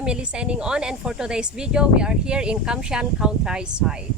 family signing on, and for today's video, we are here in SHAN countryside.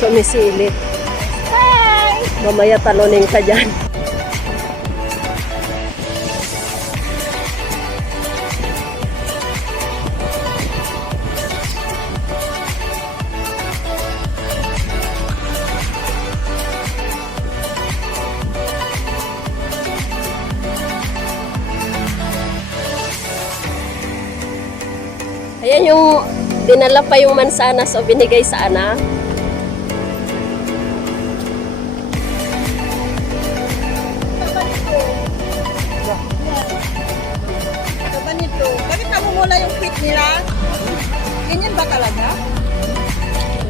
Sumisilip. Hi! Mamaya talonin ka dyan. Ayan yung dinala pa yung mansanas o binigay sa anak. Bakit namumula yung quit nila? Ganyan ba talaga?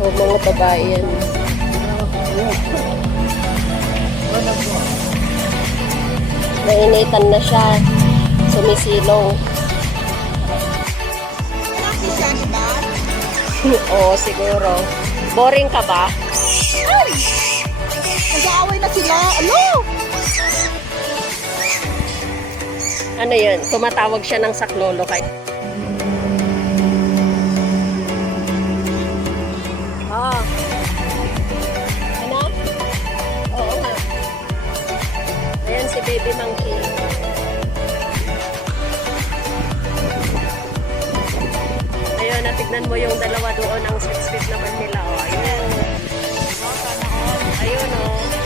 O, mga babae yan. Nainitan na siya. Sumisilong. Wala si SHAN ba? Oo, siguro. Boring ka ba? Nag-aaway na sila. Ano? Ano yun? Tumatawag siya ng saklolo kay... Ah. Ano? Oo nga. Ayan si baby monkey. Ayun, natignan mo yung dalawa doon. Ang sweet-sweet naman nila. Oh, ayun. Ayun, oh.